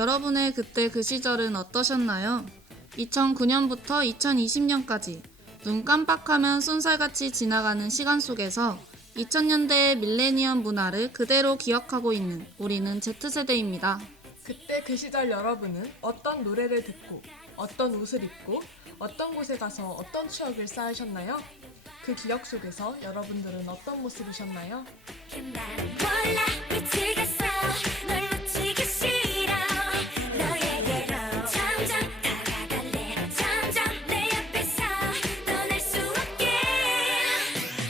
여러분의 그때 그 시절은 어떠셨나요? 2009년부터 2020년까지 눈 깜빡하면 쏜살같이 지나가는 시간 속에서 2000년대의 밀레니엄 문화를 그대로 기억하고 있는 우리는 Z세대입니다. 그때 그 시절 여러분은 어떤 노래를 듣고 어떤 옷을 입고 어떤 곳에 가서 어떤 추억을 쌓으셨나요? 그 기억 속에서 여러분들은 어떤 모습이셨나요? 나는 몰라 미치겠어 널 놓치기 싫어 너에게로 점점 다가갈래 점점 내 옆에서 떠날 수 없게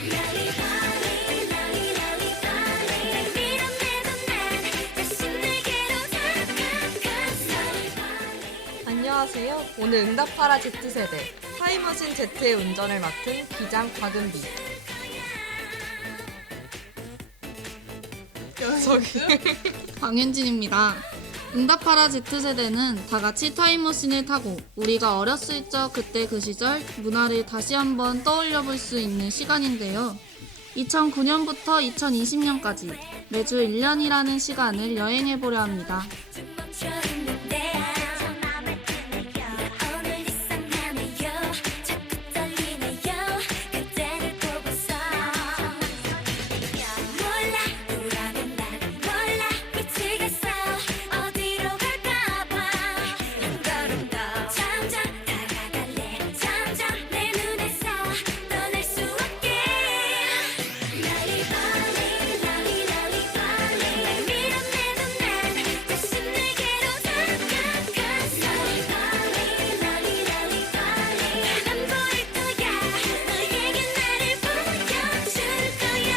Lolly Lolly Lolly Lolly Lolly 날 밀어내도 난 다시 내게로 다가갔어 안녕하세요. 오늘 응답하라 Z세대 타임머신 Z의 운전을 맡은 기장 박은비. 강현진입니다. 응답하라 Z세대는 다 같이 타임머신을 타고 우리가 어렸을 적 그때 그 시절 문화를 다시 한번 떠올려 볼 수 있는 시간인데요. 2009년부터 2020년까지 매주 1년이라는 시간을 여행해 보려 합니다. 멈춰있는데 저 맘에 드네요 오늘 이상하네요 자꾸 떨리네요 그대를 보고서 몰라 우라는 난 몰라 미치겠어 어디로 갈까봐 한 걸음 더 점점 다가갈래 점점 내 눈에서 떠날 수 없게 Lolly Lolly Lolly Lolly Lolly 날 밀어내도 난 다시 내게로 다가갔어 Lolly Lolly Lolly Lolly 안 보일 거야 너에게 나를 보여줄 거야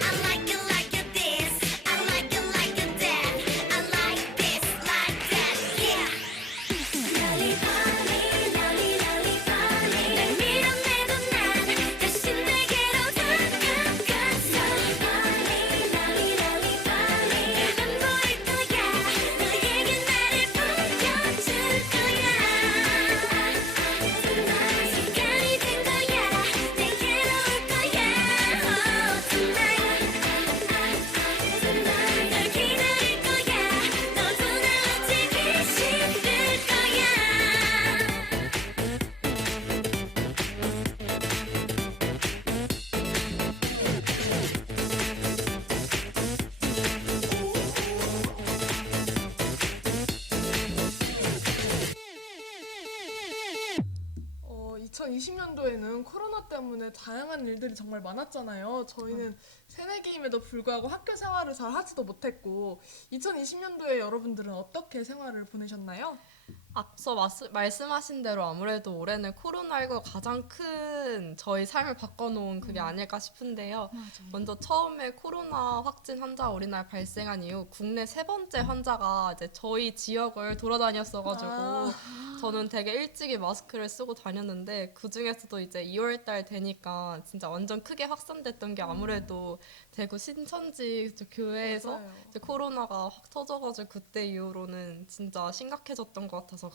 I like it this. I like it that. I like this, like that, yeah. Lolly Lolly Lolly Lolly Lolly 날 밀어내도 난 다시 내게로 다가갔어 Lolly Lolly Lolly Lolly 안 보일 거야 너에게 나를 보여줄 거야 Tonight 시간이 된 거야 내게로 올 거야 Oh tonight Tonight 널 기다릴 거야 너도 날 놓치기 싫을 거야 어, 2020년도에는 코로나 때문에 다양한 일들이 정말 많았잖아요. 저희는 새내기임에도 불구하고 학교 생활을 잘 하지도 못했고 2020년도에 여러분들은 어떻게 생활을 보내셨나요? 앞서 말씀하신 대로 아무래도 올해는 코로나19가 가장 큰 저희 삶을 바꿔놓은 그게 아닐까 싶은데요. 먼저 처음에 코로나 확진 환자가 우리나라에 발생한 이후 국내 세 번째 환자가 이제 저희 지역을 돌아다녔어가지고 아. 저는 되게 일찍이 마스크를 쓰고 다녔는데 그 중에서도 이제 2월달 되니까 진짜 완전 크게 확산됐던 게 아무래도 대구 신천지 교회에서 맞아요. 이제 코로나가 확 터져가지고 그때 이후로는 진짜 심각해졌던 것 같아서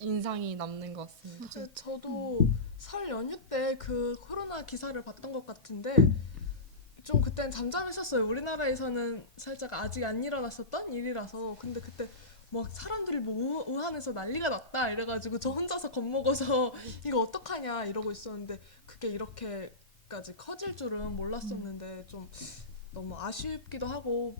인상이 남는 것 같습니다. 저도 설 연휴 때 그 코로나 기사를 봤던 것 같은데 좀 그땐 잠잠했었어요. 우리나라에서는 살짝 아직 안 일어났었던 일이라서. 근데 그때 막 사람들이 뭐 우한에서 난리가 났다 이래가지고 저 혼자서 겁먹어서 이거 어떡하냐 이러고 있었는데 그게 이렇게까지 커질 줄은 몰랐었는데 좀 너무 아쉽기도 하고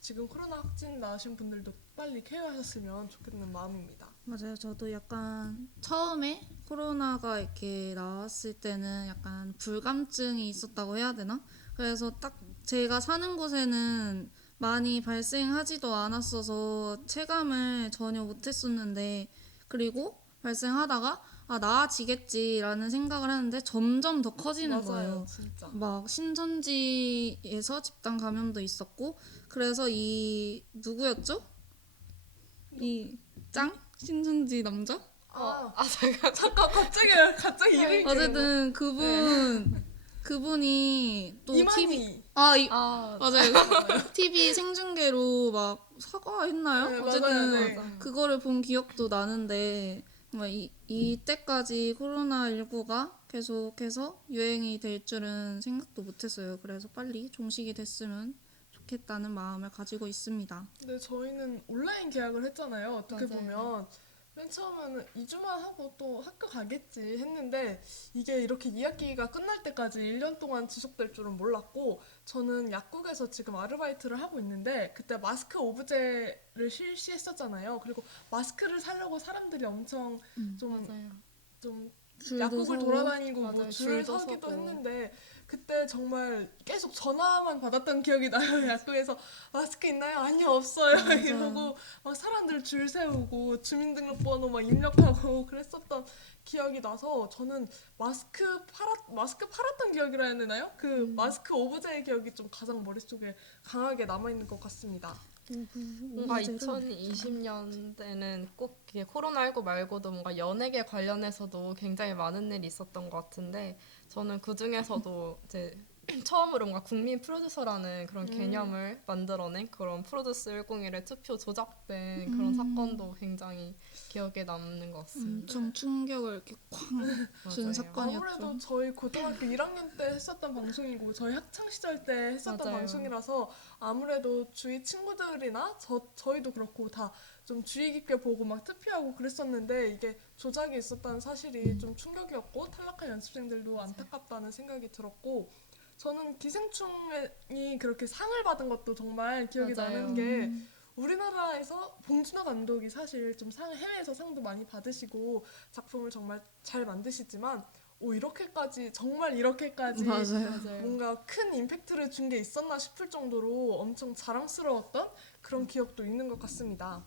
지금 코로나 확진 나으신 분들도 빨리 쾌유하셨으면 좋겠는 마음입니다. 맞아요. 저도 약간 처음에 코로나가 이렇게 나왔을 때는 약간 불감증이 있었다고 해야 되나? 그래서 딱 제가 사는 곳에는 많이 발생하지도 않았어서 체감을 전혀 못했었는데 그리고 발생하다가 나아지겠지라는 생각을 하는데 점점 더 커지는 맞아요, 거예요. 진짜. 막 신천지에서 집단 감염도 있었고 그래서 이 누구였죠? 이 짱? 신천지 남자? 아, 제가 잠깐 갑자기 이름이 어쨌든 그분 그분이 또 TV 이만희. 맞아요. TV 생중계로 막 사과했나요? 네, 어쨌든 맞아요. 네. 그거를 본 기억도 나는데 이때까지 코로나19가 계속해서 유행이 될 줄은 생각도 못했어요. 그래서 빨리 종식이 됐으면 좋겠다는 마음을 가지고 있습니다. 근데 저희는 온라인 계약을 했잖아요. 어떻게 맞아요. 보면 맨 처음에는 2주만 하고 또 학교 가겠지 했는데 이게 이렇게 2학기가 끝날 때까지 1년 동안 지속될 줄은 몰랐고 저는 약국에서 지금 아르바이트를 하고 있는데 그때 마스크 오브제를 실시했었잖아요. 그리고 마스크를 사려고 사람들이 엄청 좀 줄도 약국을 서고. 돌아다니고 뭐 맞아요. 줄 줄도 서기도 서고. 했는데 그때 정말 계속 전화만 받았던 기억이 나요. 약국에서 마스크 있나요? 아니요, 없어요. 이러고 막 사람들 줄 세우고 주민등록번호 막 입력하고 그랬었던 기억이 나서 저는 마스크 팔았던 기억이라 해야 되나요? 그 마스크 오브제의 기억이 좀 가장 머릿속에 강하게 남아있는 것 같습니다. 뭔가 2020년대는 꼭 이게 코로나19 말고도 뭔가 연예계 관련해서도 굉장히 많은 일이 있었던 것 같은데 저는 그 중에서도 이제 처음으로 뭔가 국민 프로듀서라는 그런 개념을 만들어낸 그런 프로듀스 101의 투표 조작된 그런 사건도 굉장히 기억에 남는 것 같습니다. 엄청 충격을 이렇게 쾅 준 맞아요. 사건이었죠. 아무래도 저희 고등학교 1학년 때 했었던 방송이고 저희 학창 시절 때 했었던 맞아요. 방송이라서 아무래도 주위 친구들이나 저희도 그렇고 다 좀 주의 깊게 보고 막 투표하고 그랬었는데 이게 조작이 있었다는 사실이 좀 충격이었고 탈락한 연습생들도 안타깝다는 생각이 들었고 저는 기생충이 그렇게 상을 받은 것도 정말 기억이 맞아요. 나는 게 우리나라에서 봉준호 감독이 사실 좀 해외에서 상도 많이 받으시고 작품을 정말 잘 만드시지만 정말 이렇게까지 맞아요. 뭔가 큰 임팩트를 준 게 있었나 싶을 정도로 엄청 자랑스러웠던 그런 기억도 있는 것 같습니다.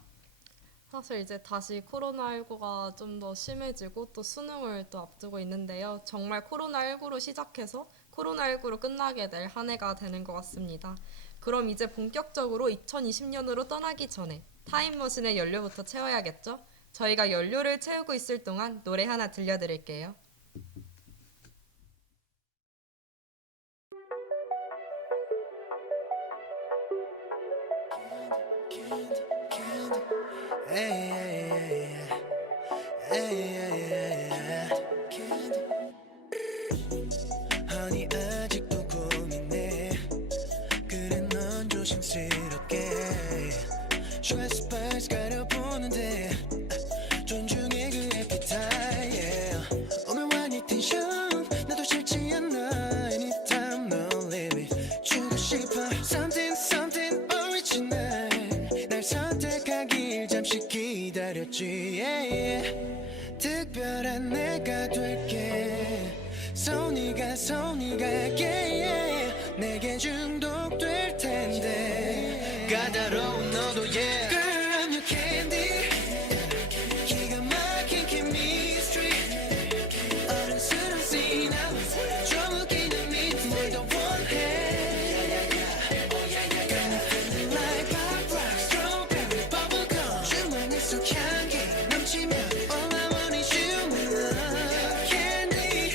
사실 이제 다시 코로나19가 좀 더 심해지고 또 수능을 또 앞두고 있는데요. 정말 코로나19로 시작해서 코로나19로 끝나게 될 한 해가 되는 것 같습니다. 그럼 이제 본격적으로 2020년으로 떠나기 전에 타임머신의 연료부터 채워야겠죠? 저희가 연료를 채우고 있을 동안 노래 하나 들려드릴게요. 아니 아직도 고민해 그래 넌 조심스럽게 슈가 스파이스 가려보는데 존중해 그 에피타임 yeah. 오늘와 네 텐션 나도 싫지 않아 Anytime no limit 주고 싶어 Something original 날 선택하길 잠시 기다렸지 yeah. 특별한 내가 될게 손이가 yeah. 내게 중독될 텐데 까다로운 너도 yeah. Girl I'm your candy 기가 막힌 chemistry 어른스러운 scene 좀 웃기는 미 뭘 더 원해 Got me feeling like pop rock strawberry bubblegum 주머니 속 향기 넘치면 all I want is you my love candy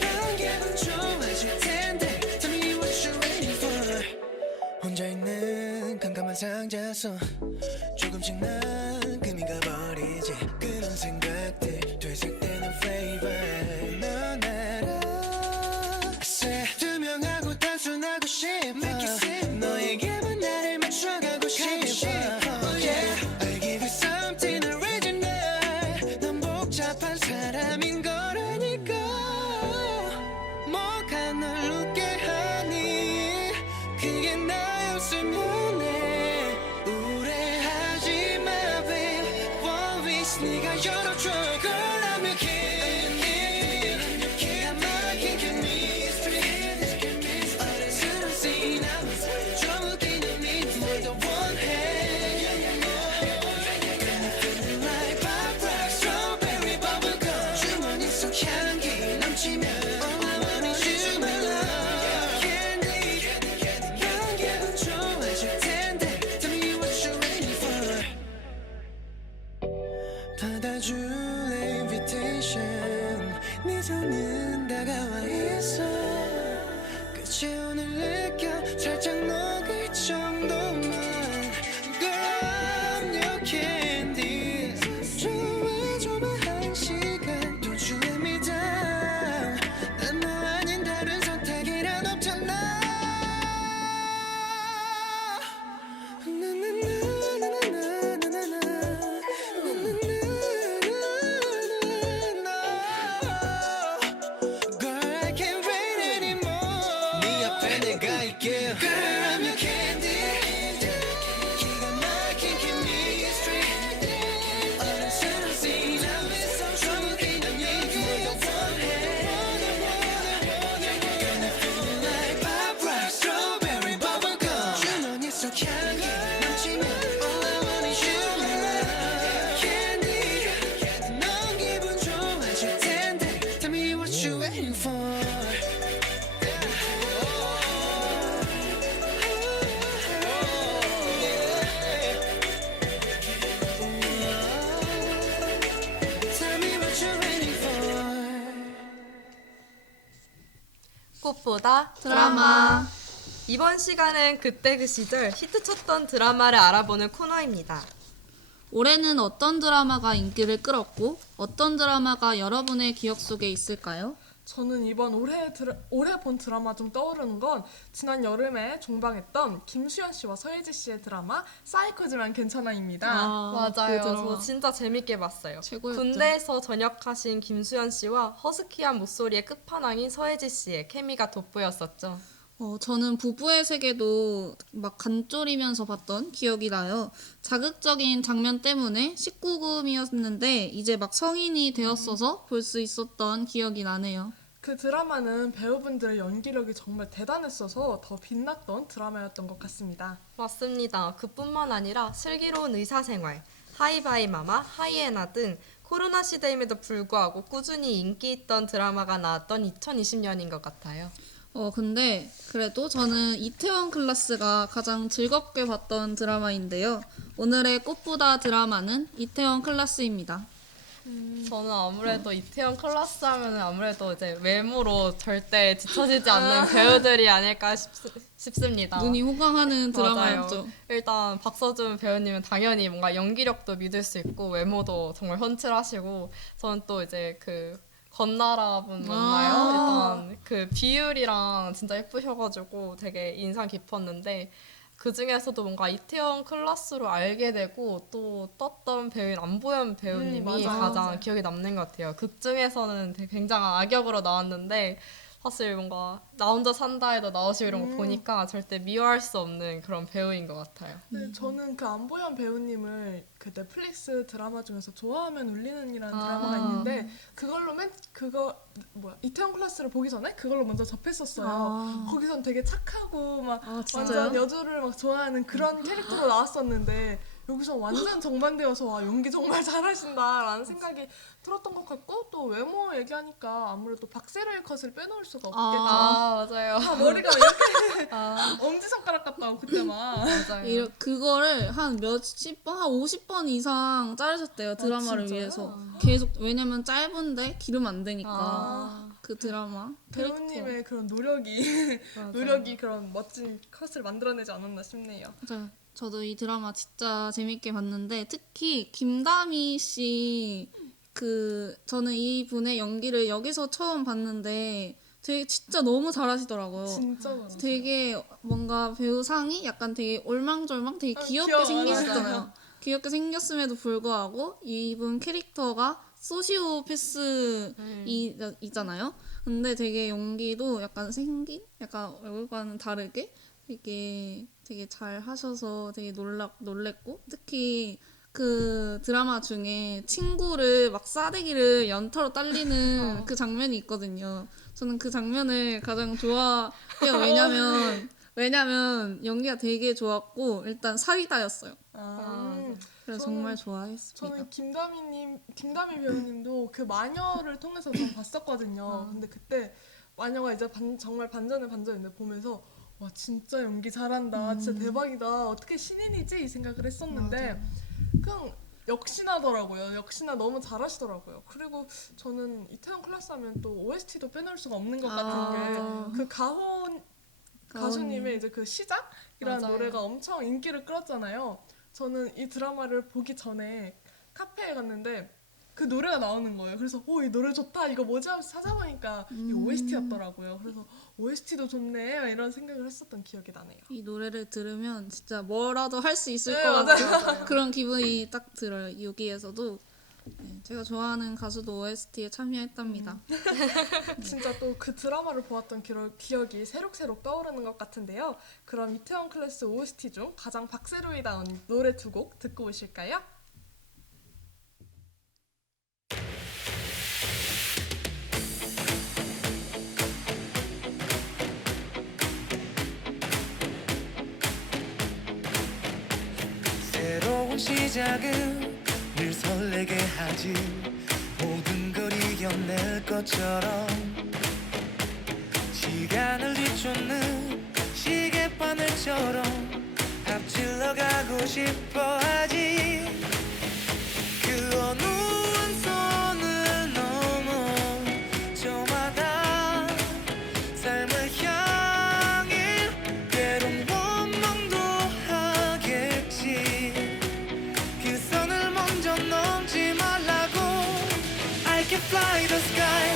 넌 기분 좋아질 텐데 Tell me what you're waiting for 혼자 있는 깜깜한 상자 속 조금씩 난 금이 가버리지 그런 생각들 되살때는 flavor 넌 알아 I said 투명하고 단순하고 싶어 너에게만 나를 맞춰가고 싶어 oh yeah I give you something original 넌 복잡한 사람인 거라니까 뭐가 널 웃게 하니 그게 나였으면 해 우려하지 마 babe worries 네가 열어줘 Girl I'm your candy 기가 막힌 chemistry 어른스러운 scene 좀 웃기는 미 뭘 더 원해 Got me feeling like pop rock strawberry bubblegum 주머니 속 향기 넘치면 all I want is you my love candy 넌 기분 좋아질 텐데 Tell me what you're waiting for 받아줄 invitation 네 손은 다가와 있어 마치 오늘 느껴 살짝 녹을 정도만 Girl I'm your candy 좋아 한 시간 Don't you let me down 난 너 아닌 다른 선택이란 없잖아 Girl I can't wait anymore 네 앞에 내가 있게 Girl I'm your candy 기가 막힌 chemistry 어른 새로운 love 좋은 인연이 뭘 Gonna feel like pop rock strawberry bubble gum 주머니 속 향기 넘치면 all I want is you candy 넌 기분 좋아질 텐데 Tell me what you waiting for Tell me what you waiting for 꽃보다 드라마. 이번 시간은 그때 그 시절 히트쳤던 드라마를 알아보는 코너입니다. 올해는 어떤 드라마가 인기를 끌었고 어떤 드라마가 여러분의 기억 속에 있을까요? 저는 이번 올해 본 드라마 중 떠오르는 건 지난 여름에 종방했던 김수현 씨와 서예지 씨의 드라마 사이코지만 괜찮아입니다. 맞아요. 그 드라마. 저 진짜 재밌게 봤어요. 최고였죠. 군대에서 전역하신 김수현 씨와 허스키한 목소리의 끝판왕인 서예지 씨의 케미가 돋보였었죠. 저는 부부의 세계도 막 간쫄이면서 봤던 기억이 나요. 자극적인 장면 때문에 19금이었는데 이제 막 성인이 되었어서 볼 수 있었던 기억이 나네요. 그 드라마는 배우분들의 연기력이 정말 대단했어서 더 빛났던 드라마였던 것 같습니다. 맞습니다. 그뿐만 아니라 슬기로운 의사생활, 하이바이 마마, 하이에나 등 코로나 시대임에도 불구하고 꾸준히 인기 있던 드라마가 나왔던 2020년인 것 같아요. 근데 그래도 저는 이태원 클라스가 가장 즐겁게 봤던 드라마인데요. 오늘의 꽃보다 드라마는 이태원 클라스입니다. 저는 아무래도 이태원 클라스 하면은 아무래도 이제 외모로 절대 뒤처지지 않는 배우들이 아닐까 싶습니다. 눈이 호강하는 맞아요. 드라마였죠. 일단 박서준 배우님은 당연히 뭔가 연기력도 믿을 수 있고 외모도 정말 훤칠하시고 저는 또 이제 그 건나라 분 맞나요? 일단 그 비율이랑 진짜 예쁘셔가지고 되게 인상 깊었는데 그 중에서도 뭔가 이태원 클라스로 알게 되고 또 떴던 배우인 안보현 배우님이 맞아요. 가장 기억에 남는 것 같아요. 극 중에서는 되게 굉장한 악역으로 나왔는데 사실 뭔가 나 혼자 산다에도 나오시고 이런 거 보니까 절대 미워할 수 없는 그런 배우인 것 같아요. 네, 저는 그 안보현 배우님을 그 넷플릭스 드라마 중에서 좋아하면 울리는이라는 드라마가 있는데 그걸로 이태원 클라스를 보기 전에 그걸로 먼저 접했었어요. 거기선 되게 착하고 막 진짜요? 완전 여주를 막 좋아하는 그런 캐릭터로 나왔었는데 여기서 완전 정반대여서 와 연기 정말 잘하신다라는 생각이 들었던 것 같고 또 외모 얘기하니까 아무래도 박세로의 컷을 빼놓을 수가 없겠죠. 맞아요. 머리가 이렇게 엄지손가락 같다고 그때 막. 맞아요. 그거를 한 몇십 번, 한 50번 이상 자르셨대요. 드라마를 진짜요? 위해서. 계속, 왜냐면 짧은데 기르면 안 되니까. 그 드라마. 배우님의 그런 노력이 그런 멋진 컷을 만들어내지 않았나 싶네요. 맞아요. 저도 이 드라마 진짜 재밌게 봤는데 특히 김다미 씨 저는 이분의 연기를 여기서 처음 봤는데 되게 진짜 너무 잘하시더라고요. 진짜 잘하시죠. 되게 뭔가 배우상이 약간 되게 올망졸망 되게 귀엽게 귀여워요. 생기셨잖아요. 귀엽게 생겼음에도 불구하고 이분 캐릭터가 소시오패스이잖아요. 근데 되게 연기도 약간 약간 얼굴과는 다르게 되게 잘 하셔서 되게 놀랬고 특히 그 드라마 중에 친구를 막 싸대기를 연타로 딸리는 그 장면이 있거든요. 저는 그 장면을 가장 좋아해요. 왜냐면 연기가 되게 좋았고 일단 사위다였어요. 그래서 정말 좋아했습니다. 저는 김다미 배우님도 그 마녀를 통해서 좀 봤었거든요. 근데 그때 마녀가 이제 정말 반전을 반전인데 보면서 와 진짜 연기 잘한다, 진짜 대박이다, 어떻게 신인이지 이 생각을 했었는데 그냥 역시나더라고요. 역시나 너무 잘하시더라고요. 그리고 저는 이태원 클라스 하면 또 OST도 빼놓을 수가 없는 것 같은 게 그 가혼 가수님의 이제 그 시작이라는 맞아요. 노래가 엄청 인기를 끌었잖아요. 저는 이 드라마를 보기 전에 카페에 갔는데 그 노래가 나오는 거예요. 그래서 이 노래 좋다. 이거 뭐지 하면서 찾아보니까 이 OST였더라고요. 그래서 OST도 좋네 이런 생각을 했었던 기억이 나네요. 이 노래를 들으면 진짜 뭐라도 할 수 있을 네, 것 맞아요. 같아요. 그런 기분이 딱 들어요. 여기에서도 네, 제가 좋아하는 가수도 OST에 참여했답니다. 진짜 또 그 드라마를 보았던 기억이 새록새록 떠오르는 것 같은데요. 그럼 이태원 클래스 OST 중 가장 박세로이다운 노래 두 곡 듣고 오실까요? 새로운 시작은 늘 설레게 하지 모든 걸 이겨낼 것처럼 시간을 뒤쫓는 시계바늘처럼 앞질러 가고 싶어 하지 그 어느 한 선을 넘어 저마다 삶을 향해 때론 원망도 하겠지 그 선을 먼저 넘지 말라고 I can fly the sky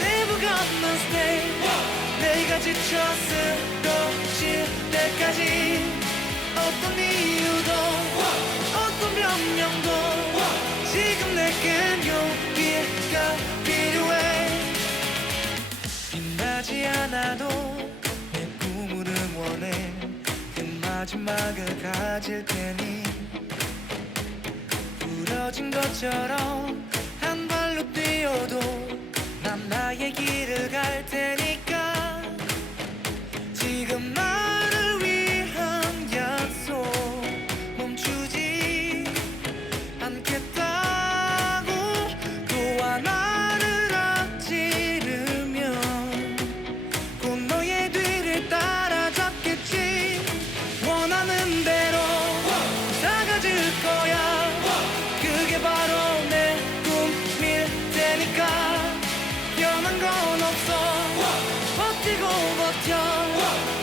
Never gonna stay 내가 지쳐 쓰러질 때까지 어떤 이유도 어떤 변명도 지금 내겐 용기가 필요해 빛나지 않아도 내 꿈을 응원해 그 마지막을 가질 테니 부러진 것처럼 한 발로 뛰어도 난 나의 길을 갈 테니까 지금 나를 위한 약속 멈추지 않겠다고 또 하나를 앞지르면 곧 너의 뒤를 따라잡겠지 원하는 대로 다가질 거야 그게 바로 내 꿈일 테니까 변한 건 없어 버티고 버텨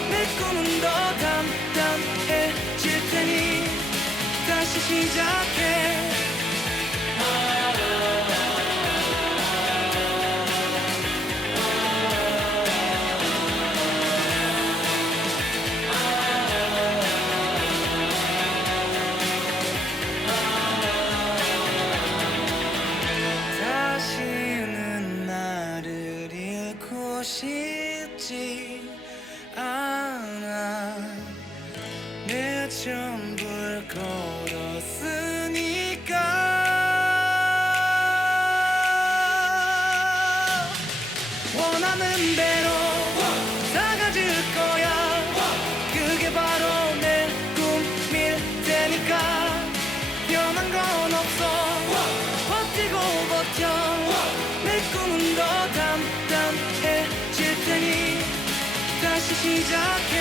내 꿈은 더 단단해질 테니 다시 시작해 다시는 나를 잃고 싶지 않아 내 전부를 걸었으니까 원하는 대로 다가질 거야 그게 바로 내 꿈일 테니까 변한 건 없어 버티고 버텨 내 꿈은 더 단단해질 테니 다시 시작해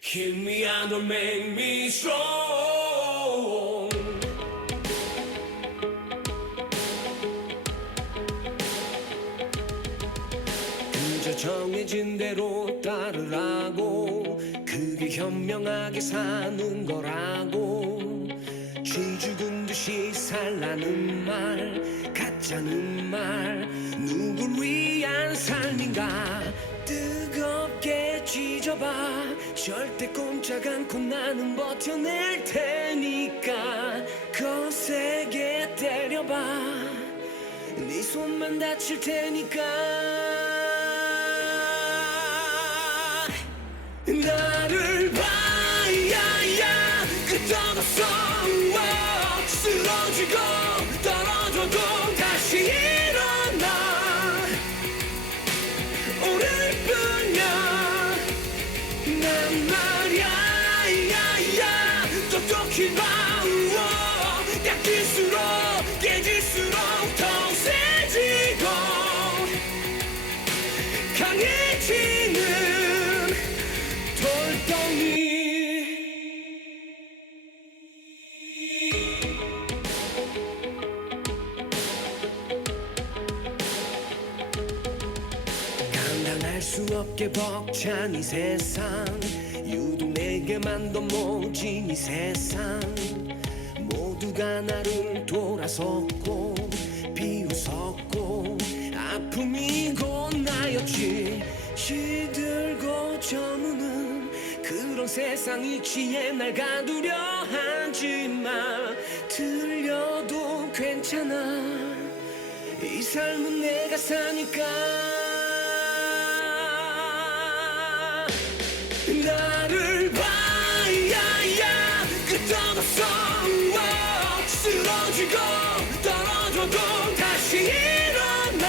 Hit me and don't make me strong. 그저 정해진 대로 따르라고 그게 현명하게 사는 거라고 쥐 죽은 듯이 살라는 말 가짜는 말 누굴 위한 삶인가 뜨겁게 쥐져봐 절대 꼼짝 않고 나는 버텨낼 테니까 거세게 때려봐 네 손만 다칠 테니까 나를 봐야야 끄떡없어 쓰러지고 떨어져도 다시 일어나 오늘뿐이야 난 말야 야야 또 강해지는 돌덩이 감당할 수 없게 벅찬 이 세상 유독 내게만 더 모진 이 세상 모두가 나를 돌아섰고 비웃었고 아픔이 곧 나였지 시들고 저무는 그런 세상 이치에 날 가두려 하지마 들려도 괜찮아 이 삶은 내가 사니까 나를 봐야야 끄떡없어 쓰러지고 떨어져도 다시 일어나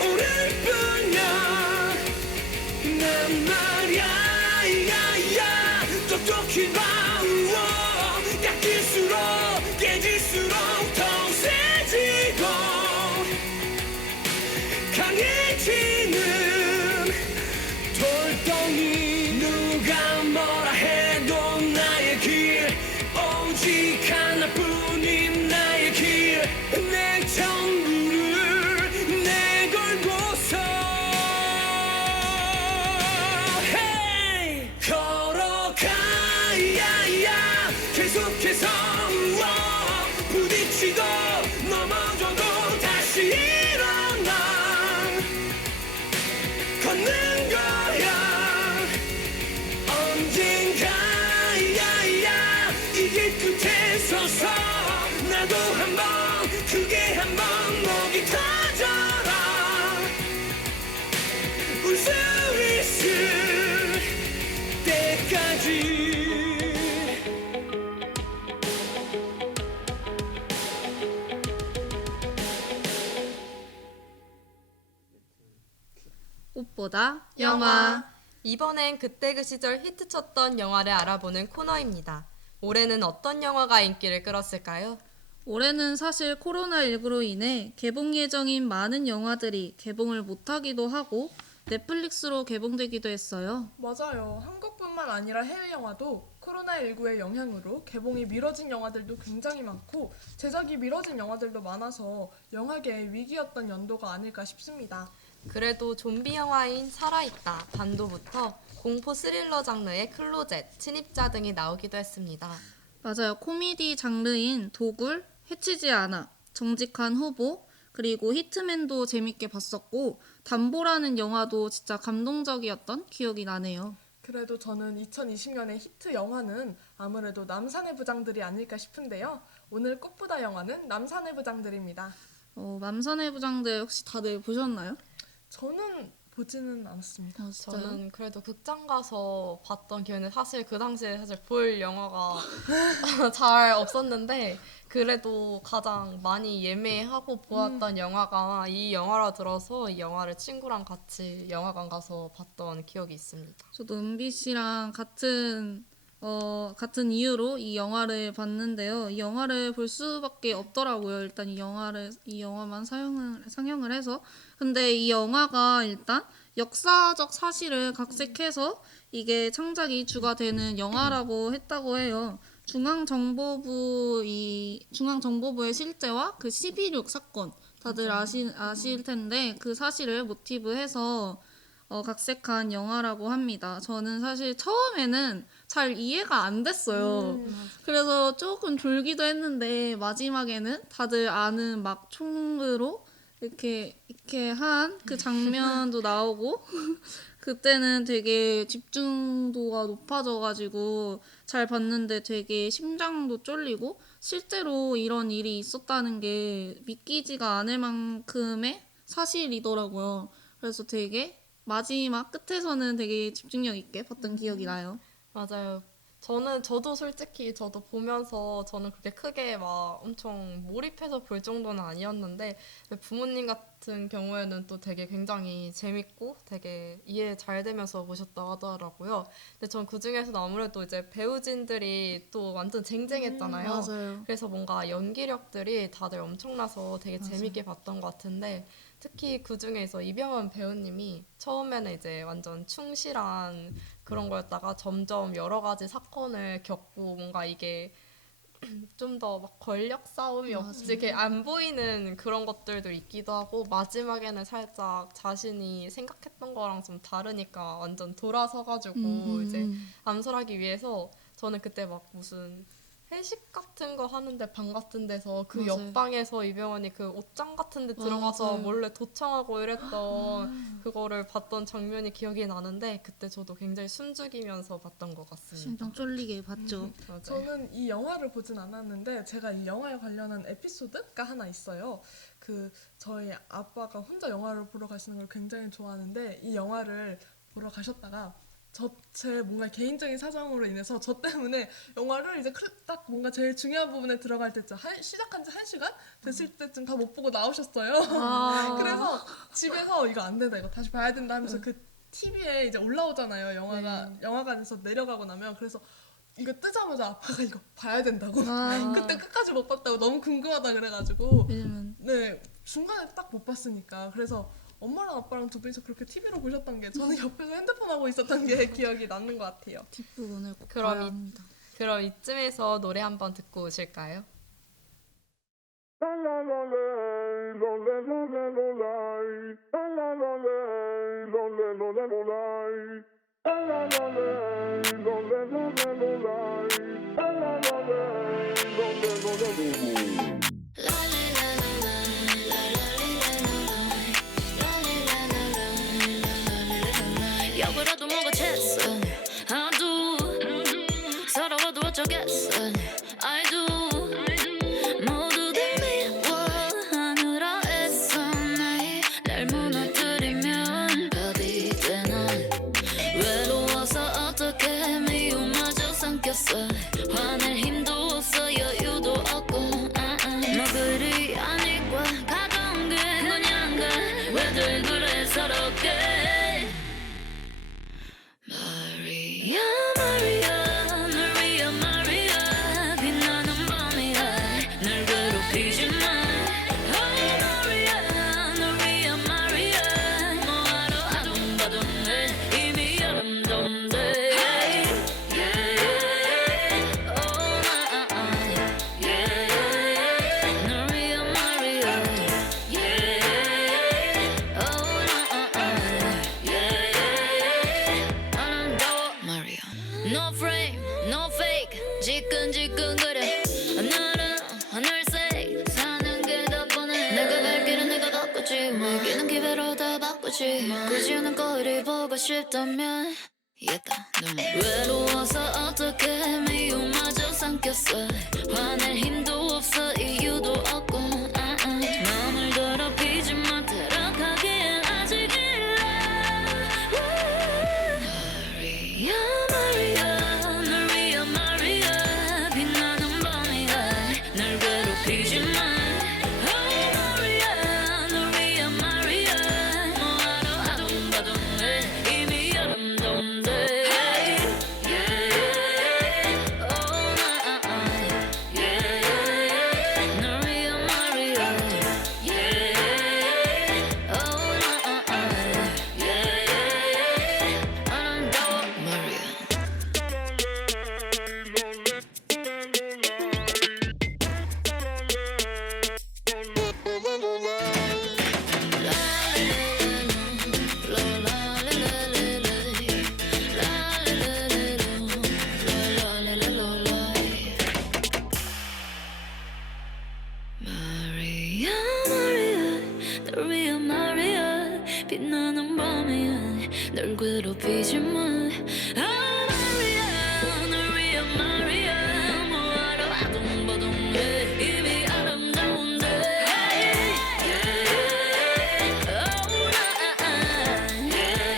오늘뿐이야 난 말야 야야 똑똑히 봐 깎일수록 깨질수록 더 세지고 강해지는 돌덩이 누가 뭐라 해도 나의 길 오직 하나뿐인 나의 길 내 전부를 내걸고서 hey! 걸어가야야 계속해서 부딪히고 넘어져도 다시 일어나 걷는 거야 언젠가야야 이 길 끝에 서서 나도 한번 크게 한번 목이 터져라 울 수 있을 때까지 꽃보다 영화. 이번엔 그때 그 시절 히트쳤던 영화를 알아보는 코너입니다. 올해는 어떤 영화가 인기를 끌었을까요? 올해는 사실 코로나19로 인해 개봉 예정인 많은 영화들이 개봉을 못하기도 하고 넷플릭스로 개봉되기도 했어요. 맞아요. 한국뿐만 아니라 해외 영화도 코로나19의 영향으로 개봉이 미뤄진 영화들도 굉장히 많고 제작이 미뤄진 영화들도 많아서 영화계의 위기였던 연도가 아닐까 싶습니다. 그래도 좀비 영화인 살아있다, 반도부터 공포 스릴러 장르의 클로젯, 침입자 등이 나오기도 했습니다. 맞아요. 코미디 장르인 도굴, 해치지 않아, 정직한 후보, 그리고 히트맨도 재밌게 봤었고 담보라는 영화도 진짜 감동적이었던 기억이 나네요. 그래도 저는 2020년의 히트 영화는 아무래도 남산의 부장들이 아닐까 싶은데요. 오늘 꽃보다 영화는 남산의 부장들입니다. 남산의 부장들 혹시 다들 보셨나요? 저는 보지는 않았습니다. 진짜요? 저는 그래도 극장 가서 봤던 기회는 사실 그 당시에 사실 볼 영화가 잘 없었는데 그래도 가장 많이 예매하고 보았던 영화가 이 영화라 들어서 이 영화를 친구랑 같이 영화관 가서 봤던 기억이 있습니다. 저도 은비 씨랑 같은 이유로 이 영화를 봤는데요. 이 영화를 볼 수밖에 없더라고요. 일단 이 영화만 상영을 해서. 근데 이 영화가 일단 역사적 사실을 각색해서 이게 창작이 주가 되는 영화라고 했다고 해요. 중앙정보부의 실제와 그 12.6 사건 다들 아실 텐데 그 사실을 모티브해서 각색한 영화라고 합니다. 저는 사실 처음에는 잘 이해가 안 됐어요. 그래서 조금 졸기도 했는데 마지막에는 다들 아는 막 총으로 이렇게 한 그 장면도 나오고 그때는 되게 집중도가 높아져가지고 잘 봤는데 되게 심장도 쫄리고 실제로 이런 일이 있었다는 게 믿기지가 않을 만큼의 사실이더라고요. 그래서 되게 마지막 끝에서는 되게 집중력 있게 봤던 기억이 나요. 맞아요. 저도 솔직히 저도 보면서 저는 그렇게 크게 막 엄청 몰입해서 볼 정도는 아니었는데 부모님 같은 경우에는 또 되게 굉장히 재밌고 되게 이해 잘 되면서 보셨다고 하더라고요. 근데 전 그중에서도 아무래도 이제 배우진들이 또 완전 쟁쟁했잖아요. 맞아요. 그래서 뭔가 연기력들이 다들 엄청나서 되게 재밌게 봤던 것 같은데 특히 그 중에서 이병헌 배우님이 처음에는 이제 완전 충실한 그런 거였다가 점점 여러 가지 사건을 겪고 뭔가 이게 좀 더 막 권력 싸움이 없이 이렇게 안 보이는 그런 것들도 있기도 하고 마지막에는 살짝 자신이 생각했던 거랑 좀 다르니까 완전 돌아서가지고 이제 암살하기 위해서 저는 그때 막 무슨 회식 같은 거 하는데 방 같은 데서 그 맞아요. 옆방에서 이병헌이 그 옷장 같은 데 들어가서 맞아요. 몰래 도청하고 이랬던 그거를 봤던 장면이 기억이 나는데 그때 저도 굉장히 숨죽이면서 봤던 것 같습니다. 심장 쫄리게 봤죠. 맞아요. 저는 이 영화를 보진 않았는데 제가 이 영화에 관련한 에피소드가 하나 있어요. 그 저희 아빠가 혼자 영화를 보러 가시는 걸 굉장히 좋아하는데 이 영화를 보러 가셨다가 제 뭔가 개인적인 사정으로 인해서 저 때문에 영화를 이제 딱 뭔가 제일 중요한 부분에 들어갈 때쯤 시작한 지 1시간 됐을 때쯤 다 못 보고 나오셨어요. 그래서 집에서 이거 안 된다, 이거 다시 봐야 된다 하면서 그 TV에 이제 올라오잖아요. 영화가 영화관에서 내려가고 나면. 그래서 이거 뜨자마자 아빠가 이거 봐야 된다고 그때 끝까지 못 봤다고 너무 궁금하다 그래가지고 왜냐면 네 중간에 딱 못 봤으니까. 그래서 엄마랑 아빠랑 두 분이서 그렇게 TV로 보셨던 게 저는 옆에서 핸드폰 하고 있었던 게 기억이 나는 것 같아요. 뒷부분을 꼭 그럼 봐야 이- 합니다. 그럼 이쯤에서 노래 한번 듣고 오실까요? 역으로도 뭐가 챘어 I do 서러워도 어쩌겠어 I do 모두들 미워하느라 애써 날 무너뜨리면 어디 되나 외로워서 어떻게 미움마저 삼켰어 화낼 힘도 없어 여유도 없고 뭐 그리 아닐까 가던 게 그냥가 왜들 그래 서럽게 Maria, Maria, 널 위한 Maria 빛나는 밤이야 날 괴롭히지 마 Oh Maria, 널 위한 Maria 뭐하러 아둥바둥해 이미 아름다운데 Yeah, oh Yeah, 널 위한 Maria Yeah, oh Yeah 아름다워 Maria No frame, no fake 지끈지끈거려 하늘은 하늘색 사는 게 더 뻔해 내가 갈 길은 내가 걷겠지 먹이는 기회로 다 바꾸지 굳이 오는 거리 보고 싶다면 이겼다 눈물 외로워서 어떻게 미움마저 삼켰어 화낼 힘도 없어 이유도 없고 마음을 더럽히지 마 들어가기엔 아직 일러 Maria, Maria, 널 위한 Maria 빛나는 밤이야 날 괴롭히지 마 Oh Maria, 널 위한 Maria 뭐하러 아둥바둥해 이미 아름다운데 Yeah, oh Yeah, 널 위한 Maria Yeah, oh Yeah 아름다워 Maria Maria, Maria, 널 위한 Maria 빛나는 밤이야 널 괴롭히지 마 Oh Maria, 널 위한 Maria 뭐하러 아둥바둥해 이미 아름다운데 Yeah, oh Yeah,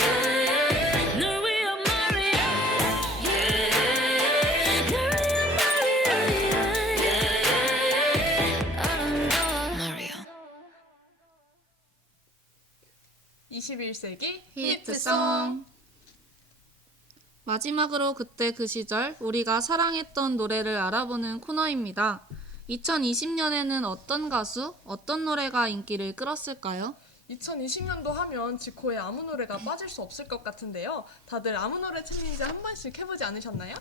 널 위한 Maria Yeah, 널 위한 Maria Yeah, 아름다워 Maria 21세기 히트송. 마지막으로 그때 그 시절 우리가 사랑했던 노래를 알아보는 코너입니다. 2020년에는 어떤 가수, 어떤 노래가 인기를 끌었을까요? 2020년도 하면 지코의 아무 노래가 빠질 수 없을 것 같은데요. 다들 아무 노래 챌린지 한 번씩 해보지 않으셨나요?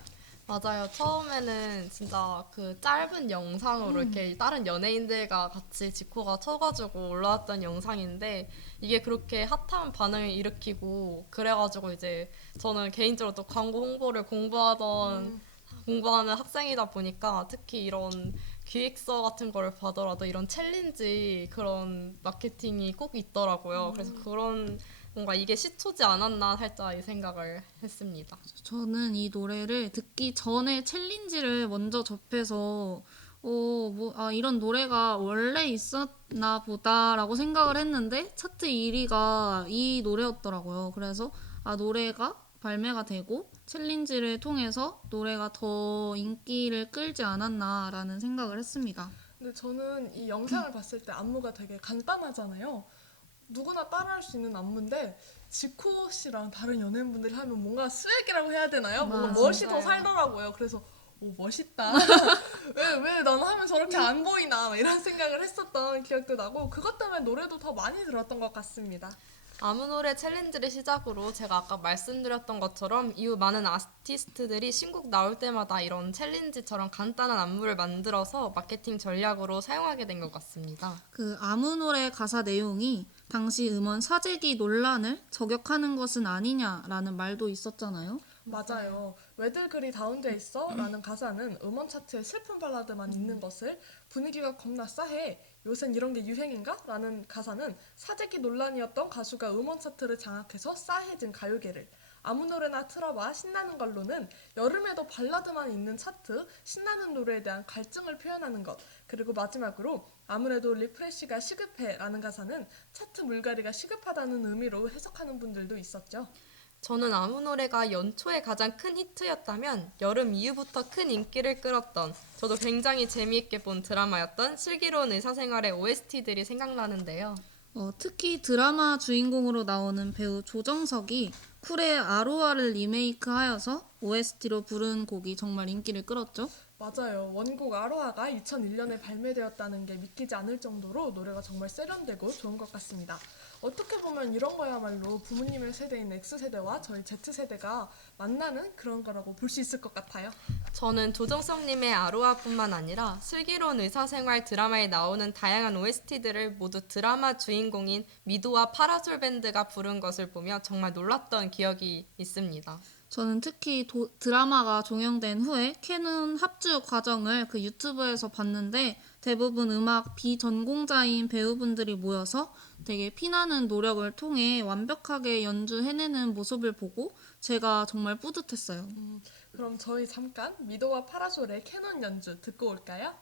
맞아요. 처음에는 진짜 그 짧은 영상으로 이렇게 다른 연예인들과 같이 지코가 쳐가지고 올라왔던 영상인데 이게 그렇게 핫한 반응을 일으키고 그래가지고 이제 저는 개인적으로 또 광고 홍보를 공부하는 학생이다 보니까 특히 이런 기획서 같은 거를 봐더라도 이런 챌린지 그런 마케팅이 꼭 있더라고요. 그래서 그런 뭔가 이게 시초지 않았나 살짝 이 생각을 했습니다. 저는 이 노래를 듣기 전에 챌린지를 먼저 접해서 이런 노래가 원래 있었나 보다라고 생각을 했는데 차트 1위가 이 노래였더라고요. 그래서 노래가 발매가 되고 챌린지를 통해서 노래가 더 인기를 끌지 않았나라는 생각을 했습니다. 근데 저는 이 영상을 봤을 때 안무가 되게 간단하잖아요. 누구나 따라할 수 있는 안무인데 지코 씨랑 다른 연예인분들이 하면 뭔가 스웩이라고 해야 되나요? 뭔가 맞아. 멋이 더 살더라고요. 그래서 오 멋있다. 왜 나는 하면 저렇게 안 보이나 막 이런 생각을 했었던 기억도 나고 그것 때문에 노래도 더 많이 들었던 것 같습니다. 아무 노래 챌린지를 시작으로 제가 아까 말씀드렸던 것처럼 이후 많은 아티스트들이 신곡 나올 때마다 이런 챌린지처럼 간단한 안무를 만들어서 마케팅 전략으로 사용하게 된 것 같습니다. 그 아무 노래 가사 내용이 당시 음원 사재기 논란을 저격하는 것은 아니냐라는 말도 있었잖아요. 맞아요. 왜들 그리 다운돼 있어? 라는 가사는 음원 차트에 슬픈 발라드만 있는 것을 분위기가 겁나 싸해. 요샌 이런 게 유행인가? 라는 가사는 사재기 논란이었던 가수가 음원 차트를 장악해서 싸해진 가요계를 아무 노래나 틀어봐 신나는 걸로는 여름에도 발라드만 있는 차트 신나는 노래에 대한 갈증을 표현하는 것 그리고 마지막으로 아무래도 리프레쉬가 시급해 라는 가사는 차트 물갈이가 시급하다는 의미로 해석하는 분들도 있었죠. 저는 아무 노래가 연초에 가장 큰 히트였다면 여름 이후부터 큰 인기를 끌었던 저도 굉장히 재미있게 본 드라마였던 슬기로운 의사생활의 OST들이 생각나는데요. 특히 드라마 주인공으로 나오는 배우 조정석이 쿨의 아로하를 리메이크하여서 OST로 부른 곡이 정말 인기를 끌었죠. 맞아요. 원곡 아로하가 2001년에 발매되었다는 게 믿기지 않을 정도로 노래가 정말 세련되고 좋은 것 같습니다. 어떻게 보면 이런 거야말로 부모님의 세대인 X세대와 저희 Z세대가 만나는 그런 거라고 볼 수 있을 것 같아요. 저는 조정석님의 아로하뿐만 아니라 슬기로운 의사생활 드라마에 나오는 다양한 OST들을 모두 드라마 주인공인 미도와 파라솔 밴드가 부른 것을 보며 정말 놀랐던 기억이 있습니다. 저는 특히 드라마가 종영된 후에 캐논 합주 과정을 그 유튜브에서 봤는데 대부분 음악 비전공자인 배우분들이 모여서 되게 피나는 노력을 통해 완벽하게 연주해내는 모습을 보고 제가 정말 뿌듯했어요. 그럼 저희 잠깐 미도와 파라솔의 캐논 연주 듣고 올까요?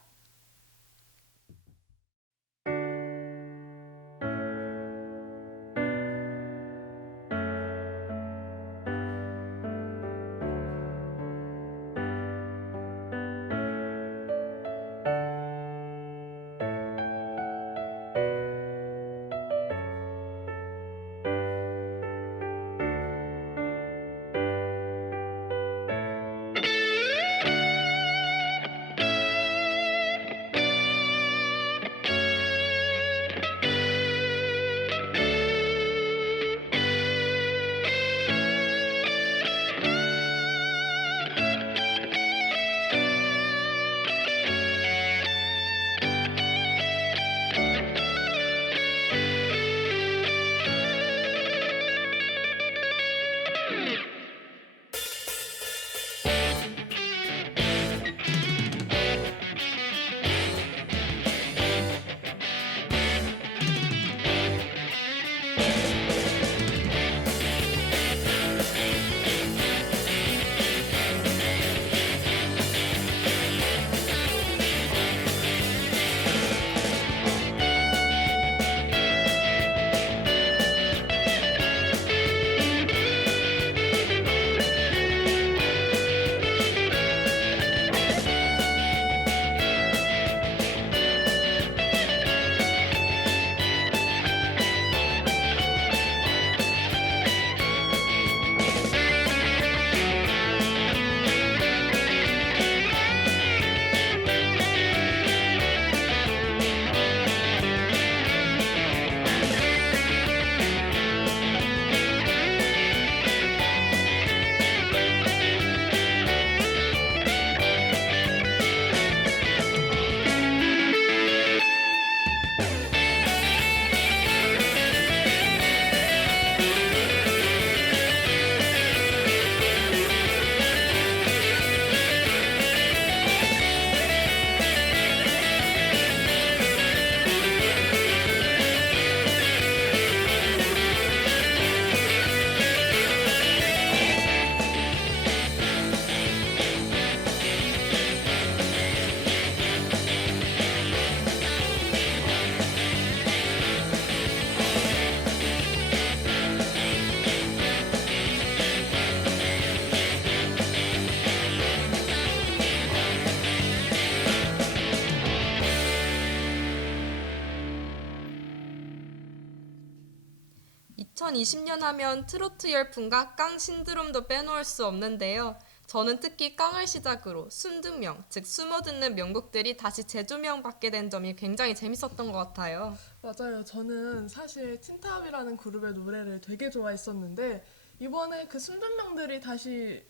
2020년 하면 트로트 열풍과 깡 신드롬도 빼놓을 수 없는데요. 저는 특히 깡을 시작으로 순둥명, 즉 숨어듣는 명곡들이 다시 재조명받게 된 점이 굉장히 재밌었던 것 같아요. 맞아요. 저는 사실 틴탑이라는 그룹의 노래를 되게 좋아했었는데 이번에 그 순둔명들이 다시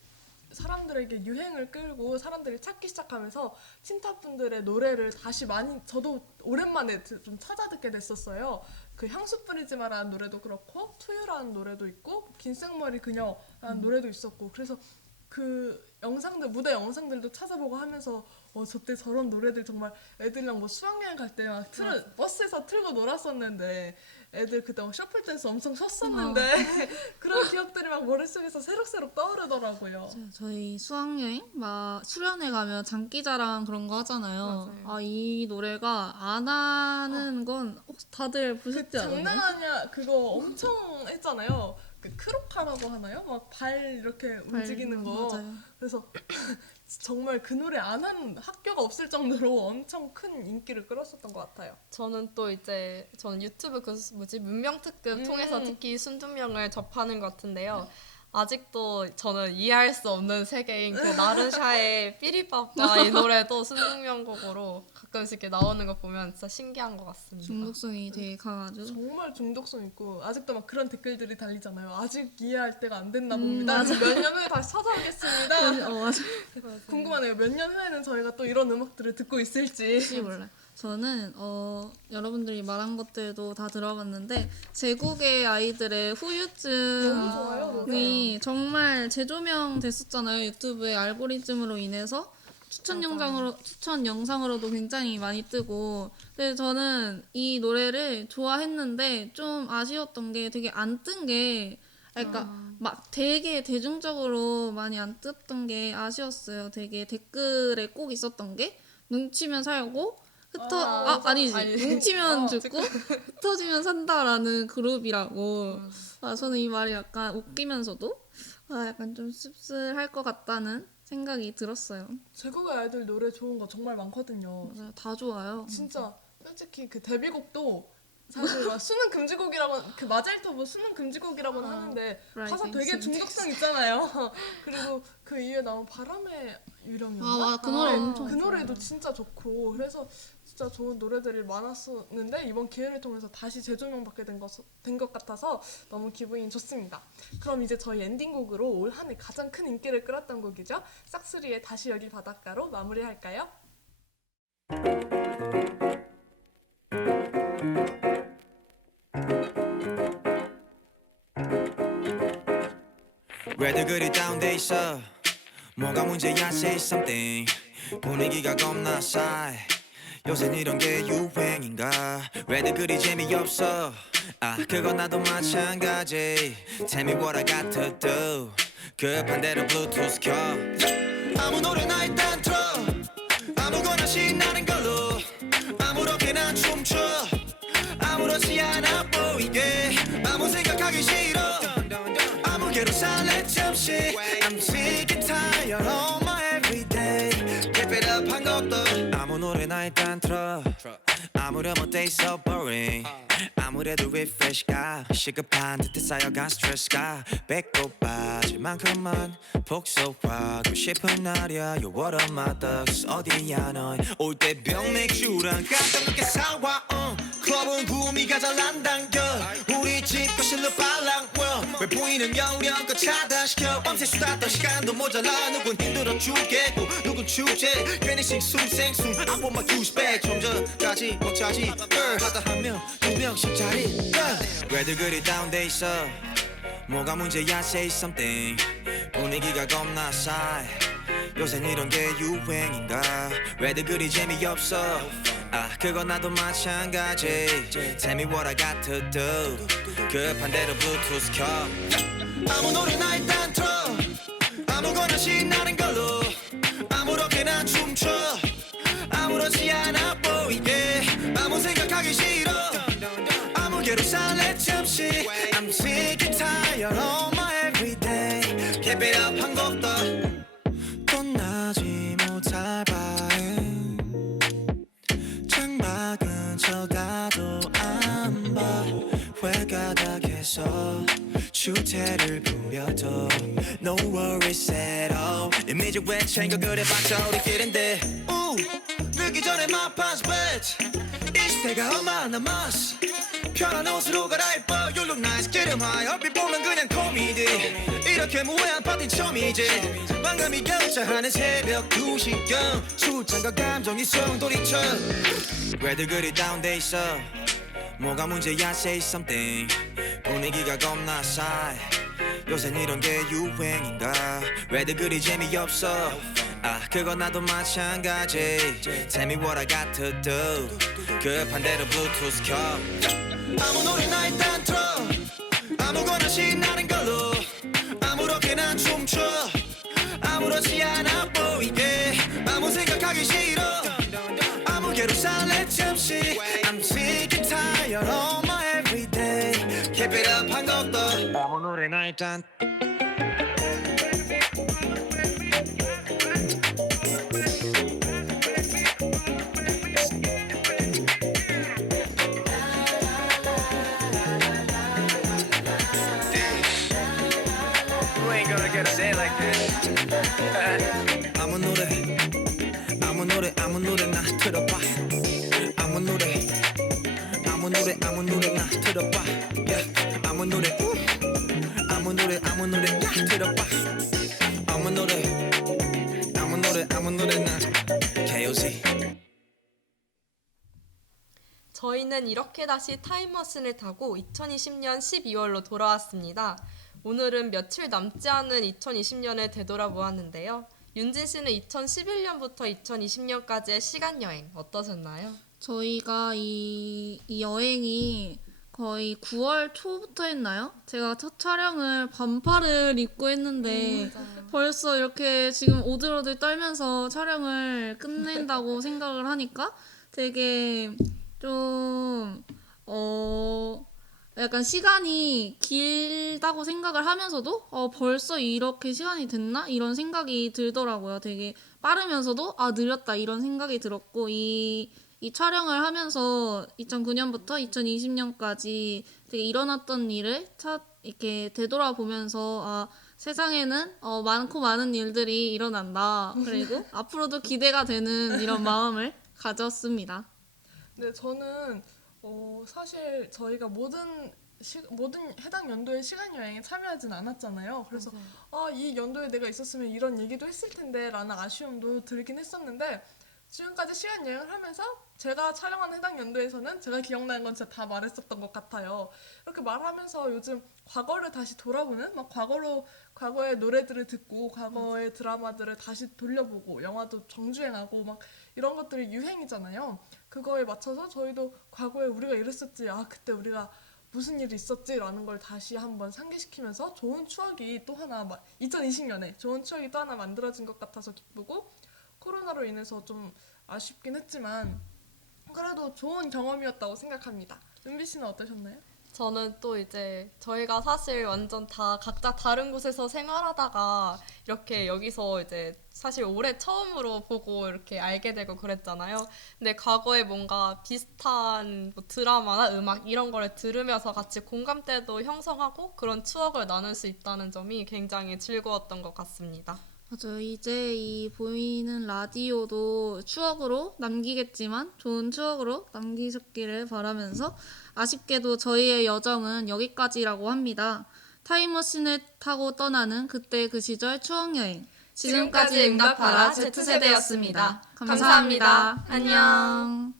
사람들에게 유행을 끌고 사람들이 찾기 시작하면서 틴탑 분들의 노래를 다시 많이 저도 오랜만에 좀 찾아 듣게 됐었어요. 그 향수 뿌리지 마라는 노래도 그렇고 투유라는 노래도 있고 긴 생머리 그녀라는 노래도 있었고 그래서 그 영상들 무대 영상들도 찾아보고 하면서 저때 저런 노래들 정말 애들이랑 뭐 수학여행 갈 때 막 버스에서 틀고 놀았었는데 애들 그때 막 셔플 댄스 엄청 췄었는데 그런 기억들이 막 머릿속에서 새록새록 떠오르더라고요. 저희 수학여행 막 수련회 가면 장기자랑 그런 거 하잖아요. 맞아요. 이 노래가 안 하는 건 혹시 다들 보셨지 그 않나요? 장난 아니야 그거 엄청 했잖아요. 그 크로카라고 하나요? 막 발 이렇게 움직이는 거. 맞아요. 그래서 정말 그 노래 안 하는 학교가 없을 정도로 엄청 큰 인기를 끌었었던 것 같아요. 저는 유튜브 문명 특급 통해서 특히 순둥명을 접하는 것 같은데요. 아직도 저는 이해할 수 없는 세계인 그 나르샤의 삐리빠빠 이 노래도 순둥명 곡으로 가끔씩 이렇게 나오는 거 보면 진짜 신기한 것 같습니다. 중독성이 되게 강하죠. 정말 중독성 있고 아직도 막 그런 댓글들이 달리잖아요. 아직 이해할 때가 안 됐나 봅니다. 몇 년 후에 다시 찾아오겠습니다. 맞아. 궁금하네요. 몇 년 후에는 저희가 또 이런 음악들을 듣고 있을지. 혹시 몰라요. 저는 여러분들이 말한 것들도 다 들어봤는데 제국의 아이들의 너무 후유증이 좋아요. 노래. 정말 재조명 됐었잖아요. 유튜브의 알고리즘으로 인해서 추천 영상으로도 굉장히 많이 뜨고. 근데 저는 이 노래를 좋아했는데 좀 아쉬웠던 게 되게 안 뜬 게 그러니까 막 되게 대중적으로 많이 안 떴던 게 아쉬웠어요. 되게 댓글에 꼭 있었던 게 뭉치면 살고 아니지 뭉치면 죽고 흩어지면 산다라는 그룹이라고. 저는 이 말이 약간 웃기면서도 약간 좀 씁쓸할 것 같다는 생각이 들었어요. 제국의 아이들 노래 좋은 거 정말 많거든요. 맞아요. 다 좋아요. 진짜 솔직히 그 데뷔곡도 사실 막 수능 금지곡이라고 그 마젤토브 수능 금지곡이라고는 하는데 가사 Rising 되게 Sun. 중독성 있잖아요. 그리고 그 이후에 나온 바람의 유령이었나? 맞아. 그 노래 엄청 그 노래도 진짜 좋고 그래서 진짜 좋은 노래들이 많았었는데 이번 기회를 통해서 다시 재조명받게 된 것 같아서 너무 기분이 좋습니다. 그럼 이제 저희 엔딩곡으로 올 한 해 가장 큰 인기를 끌었던 곡이죠. 싹스리의 다시 여기 바닷가로 마무리할까요? 왜들 그리 다운돼 있어 뭐가 문제야 say something 분위기가 겁나 싸해 요샌 이런 게 유행인가 왜들 그리 재미없어 그건 나도 마찬가지 Tell me what I got to do 급한 대로 블루투스 켜 아무 노래나 일단 틀어 아무거나 신나는 걸로 아무렇게나 춤춰 아무렇지 않아 보이게 아무 생각하기 싫어 아무개로 살래 잠시 I'm sick and tired of my everyday Keep it up 한 것도 아무 노래나 일단 틀어 아무렴 어때 so boring 아무래도 refresh가 시급한 듯해 쌓여간 스트레스가 배꼽 빠질 만큼만 폭소하고 싶은 날이야 You're one of my thugs 어디야 넌 올 때 병맥주랑 가끔밖에 사와 클럽은 구미가 잘 안 당겨 우리 집 거실로 빨랑 왜 보이는 영령껏 차단시켜 밤새 수다 떨 시간도 모자라 누군 힘들어 죽겠고 누군 축제 괜히 싱숭생숭 I want my juice back 좀 전까지 먹자지 하다 한 명 두 명씩 자리 왜들 그리 다운돼 있어 뭐가 문제야 say something 분위기가 겁나 싸해 요샌 이런 게 유행인가 왜들 그리 재미없어 그건 나도 마찬가지 Tell me what I got to do 급한 대로 블루투스 켜 아무 노래나 일단 틀어 아무거나 신나는 걸로 아무렇게나 춤춰 아무렇지 않아 보이게 아무 생각하기 싫어 아무개로 살래 잠시 I'm sick and tired of my everyday Keep it up 한 곡도 떠나지 못할 바엔 창밖은 쳐다도 안 봐 왜 가다 계속 없어 주태를 부려도 No worries at all 이미지 왜 챙겨 그래봤자 우리끼린데 늦기 전에 my past bet 20대가 얼마 남았어 편한 옷으로 갈아입어 You look nice 기름하여 얼핏 보면 그냥 코미디 이렇게 무해한 파티 처음이지 망감이 격차하는 새벽 2시경 술잔과 감정이 소용돌이쳐 왜들 그리 다운돼 있어 뭐가 문제야 say something 분위기가 겁나 싸해 요샌 이런 게 유행인가 왜들 그리 재미없어 아 그건 나도 마찬가지 Tell me what I got to do 급한 대로 블루투스 켜 아무 노래나 일단 틀어 아무거나 신나는 걸로 아무렇게나 춤춰 아무렇지 않아 보이게 아무 생각하기 싫어 아무개로 살래 잠시 I'm sick and tired of my everyday Keep it up 한 것도 아무 노래나 일단 You ain't gonna get a day like this 아무 노래나 틀어봐 아무 노래나 틀어봐 yeah. 아무 노래나 틀어봐 아무 노래나 KOZ 저희는 이렇게 다시 타임머신을 타고 2020년 12월로 돌아왔습니다. 오늘은 며칠 남지 않은 2020년을 되돌아보았는데요. 윤진 씨는 2011년부터 2020년까지의 시간여행 어떠셨나요? 저희가 이 여행이 거의 9월 초부터 했나요? 제가 첫 촬영을 반팔을 입고 했는데 벌써 이렇게 지금 오들오들 떨면서 촬영을 끝낸다고 생각을 하니까 되게 좀 약간 시간이 길다고 생각을 하면서도 벌써 이렇게 시간이 됐나? 이런 생각이 들더라고요. 되게 빠르면서도 느렸다 이런 생각이 들었고 이 촬영을 하면서 2009년부터 2020년까지 되게 일어났던 일을 이렇게 되돌아보면서 세상에는 많고 많은 일들이 일어난다. 그리고 앞으로도 기대가 되는 이런 마음을 가졌습니다. 네, 저는 사실 저희가 모든 해당 연도의 시간 여행에 참여하진 않았잖아요. 그래서 이 연도에 내가 있었으면 이런 얘기도 했을 텐데 라는 아쉬움도 들긴 했었는데 지금까지 시간 여행을 하면서 제가 촬영한 해당 연도에서는 제가 기억나는 건 진짜 다 말했었던 것 같아요. 이렇게 말하면서 요즘 과거를 다시 돌아보는 과거의 노래들을 듣고 과거의 드라마들을 다시 돌려보고 영화도 정주행하고 막 이런 것들이 유행이잖아요. 그거에 맞춰서 저희도 과거에 우리가 이랬었지 그때 우리가 무슨 일이 있었지라는 걸 다시 한번 상기시키면서 좋은 추억이 또 하나 2020년에 좋은 추억이 또 하나 만들어진 것 같아서 기쁘고 코로나로 인해서 좀 아쉽긴 했지만 그래도 좋은 경험이었다고 생각합니다. 은비 씨는 어떠셨나요? 저는 또 이제 저희가 사실 완전 다 각자 다른 곳에서 생활하다가 이렇게 여기서 이제 사실 올해 처음으로 보고 이렇게 알게 되고 그랬잖아요. 근데 과거에 뭔가 비슷한 뭐 드라마나 음악 이런 거를 들으면서 같이 공감대도 형성하고 그런 추억을 나눌 수 있다는 점이 굉장히 즐거웠던 것 같습니다. 맞아요. 이제 이 보이는 라디오도 추억으로 남기겠지만 좋은 추억으로 남기셨기를 바라면서 아쉽게도 저희의 여정은 여기까지라고 합니다. 타임머신을 타고 떠나는 그때 그 시절 추억여행. 지금까지 응답하라 Z세대였습니다. 감사합니다. 안녕.